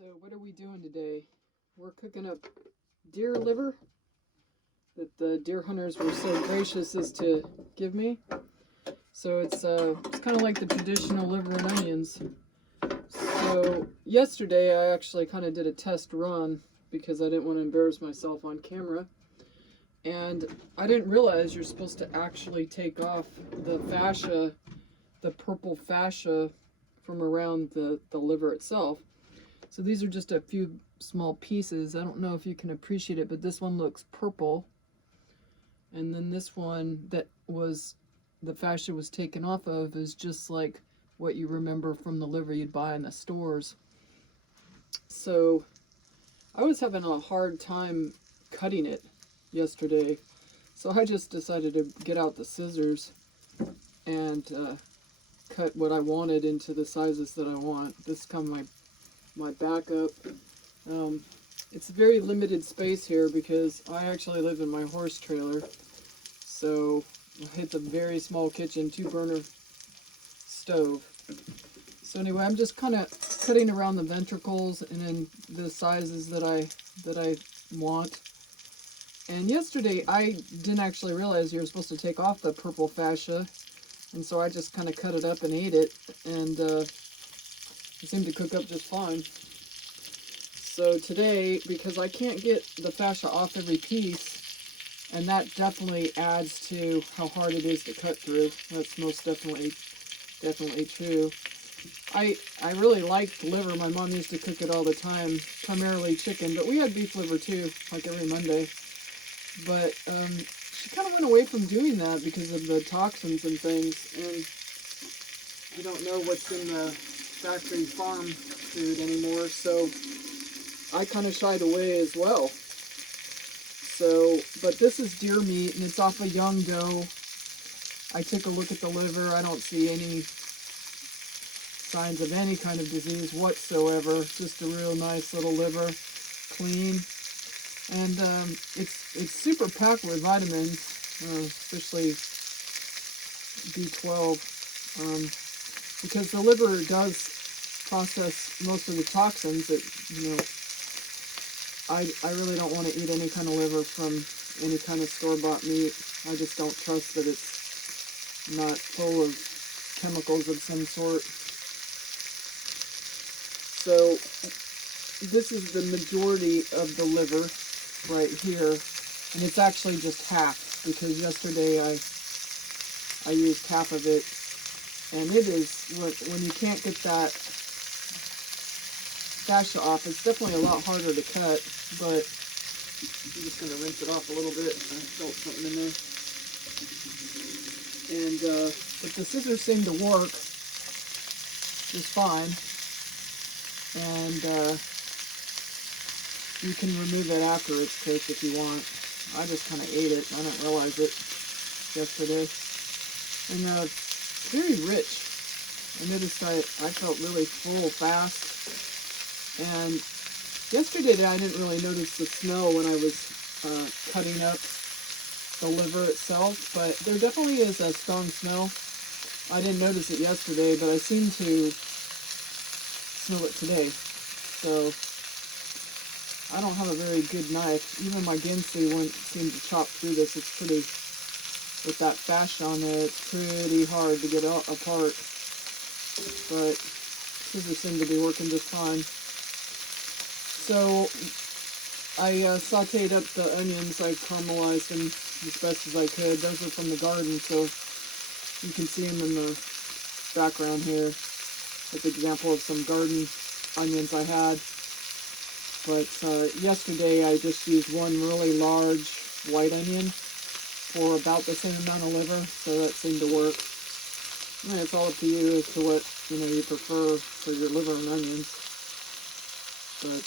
So what are we doing today? We're cooking up deer liver that the deer hunters were so gracious as to give me. So it's kind of like the traditional liver and onions. So yesterday I actually kind of did a test run because I didn't want to embarrass myself on camera. And I didn't realize you're supposed to actually take off the fascia, the purple fascia from around the liver itself. So these are just a few small pieces. I don't know if you can appreciate it, but this one looks purple. And then this one that was, the fascia was taken off of, is just like what you remember from the liver you'd buy in the stores. So I was having a hard time cutting it yesterday. So I just decided to get out the scissors and cut what I wanted into the sizes that I want. This is kind of my backup. It's a very limited space here because I actually live in my horse trailer. So it's a very small kitchen, 2-burner stove. So anyway, I'm just kind of cutting around the ventricles and in the sizes that I want. And yesterday I didn't actually realize you were supposed to take off the purple fascia, and so I just kind of cut it up and ate it, and it seemed to cook up just fine. So today, because I can't get the fascia off every piece, and that definitely adds to how hard it is to cut through. That's most definitely true. I really liked liver. My mom used to cook it all the time, primarily chicken, but we had beef liver too, like every Monday. But she kind of went away from doing that because of the toxins and things, and you don't know what's in the factory farm food anymore, so I kind of shied away as well. So, but this is deer meat, and it's off a young doe. I took a look at the liver. I don't see any signs of any kind of disease whatsoever. Just a real nice little liver, clean. And it's super packed with vitamins, especially B12, because the liver does process most of the toxins that, I really don't want to eat any kind of liver from any kind of store-bought meat. I just don't trust that it's not full of chemicals of some sort. So this is the majority of the liver right here, and it's actually just half because yesterday I used half of it, and it is, when you can't get that fascia off, it's definitely a lot harder to cut. But I'm just going to rinse it off a little bit. I felt something in there, and but the scissors seem to work just fine, and you can remove it after it's cooked if you want. I just kind of ate it. I didn't realize it yesterday. And it's very rich. I noticed I felt really full fast. And yesterday I didn't really notice the smell when I was cutting up the liver itself, but there definitely is a strong smell. I didn't notice it yesterday, but I seem to smell it today. So I don't have a very good knife. Even my Ginsu wouldn't seem to chop through this. It's pretty, with that fascia on there, it's pretty hard to get apart. But scissors seem to be working just fine. So I sauteed up the onions. I caramelized them as best as I could. Those are from the garden, so you can see them in the background here. That's an example of some garden onions I had. But yesterday I just used one really large white onion for about the same amount of liver, so that seemed to work. And it's all up to you as to what you prefer for your liver and onions. But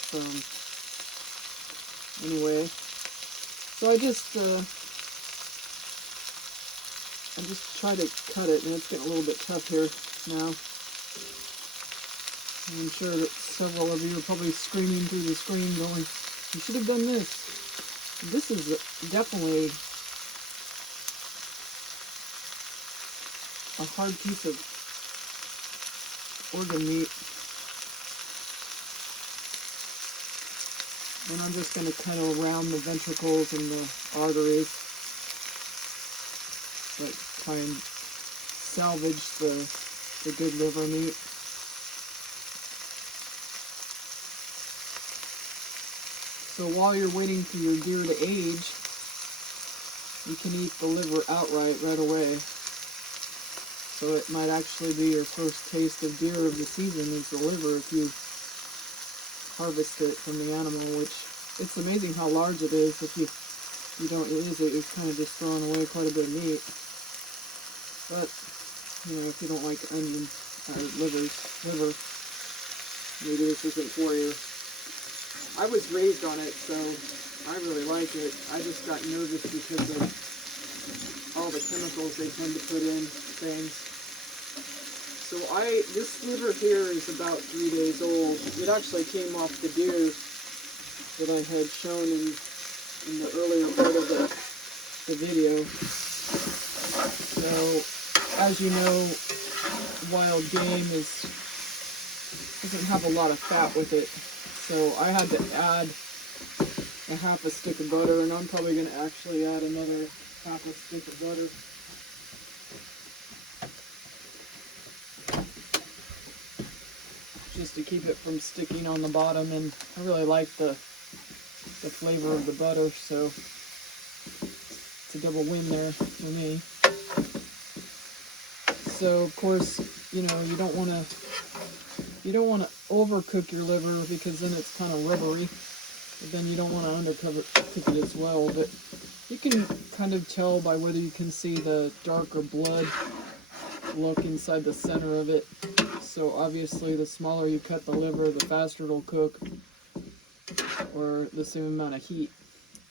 anyway, so I just try to cut it, and it's getting a little bit tough here now. I'm sure that several of you are probably screaming through the screen going, you should have done this. This is definitely a hard piece of organ meat. And I'm just going to cut around the ventricles and the arteries, but try and salvage the good liver meat. So while you're waiting for your deer to age, you can eat the liver outright right away. So it might actually be your first taste of deer of the season is the liver if you harvest it from the animal, which it's amazing how large it is. If you don't use it, you're kind of just throwing away quite a bit of meat. But, you know, if you don't like onion or liver, maybe this isn't for you. I was raised on it, so I really like it. I just got nervous because of all the chemicals they tend to put in things. So this liver here is about 3 days old. It actually came off the deer that I had shown in the earlier part of the video. So, as you know, wild game doesn't have a lot of fat with it. So I had to add a half a stick of butter, and I'm probably going to actually add another half a stick of butter. Just to keep it from sticking on the bottom, and I really like the flavor of the butter, so it's a double win there for me. So of course, you know, you don't want to overcook your liver because then it's kind of rubbery. But then you don't want to undercook it as well. But you can kind of tell by whether you can see the darker blood look inside the center of it. So obviously the smaller you cut the liver, the faster it'll cook, or the same amount of heat.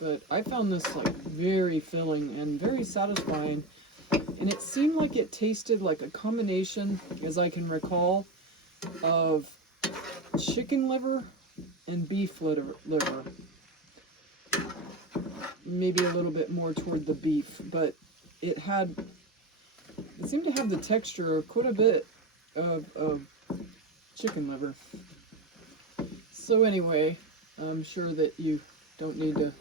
But I found this like very filling and very satisfying. And it seemed like it tasted like a combination, as I can recall, of chicken liver and beef liver. Maybe a little bit more toward the beef, but it seemed to have the texture of quite a bit of chicken liver. So anyway, I'm sure that you don't need to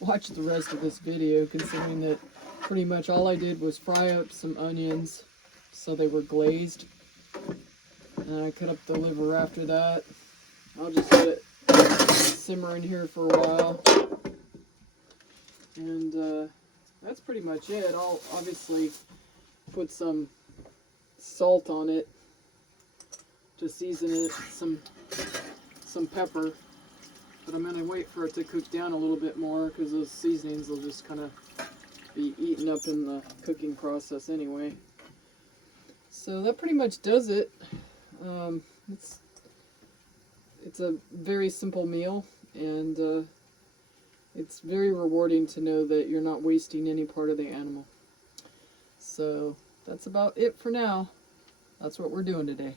watch the rest of this video, considering that pretty much all I did was fry up some onions so they were glazed. And I cut up the liver after that. I'll just let it simmer in here for a while. And that's pretty much it. I'll obviously put some salt on it to season it, some pepper. But I'm going to wait for it to cook down a little bit more because those seasonings will just kind of be eaten up in the cooking process anyway. So that pretty much does it. It's a very simple meal, and it's very rewarding to know that you're not wasting any part of the animal. So that's about it for now. That's what we're doing today.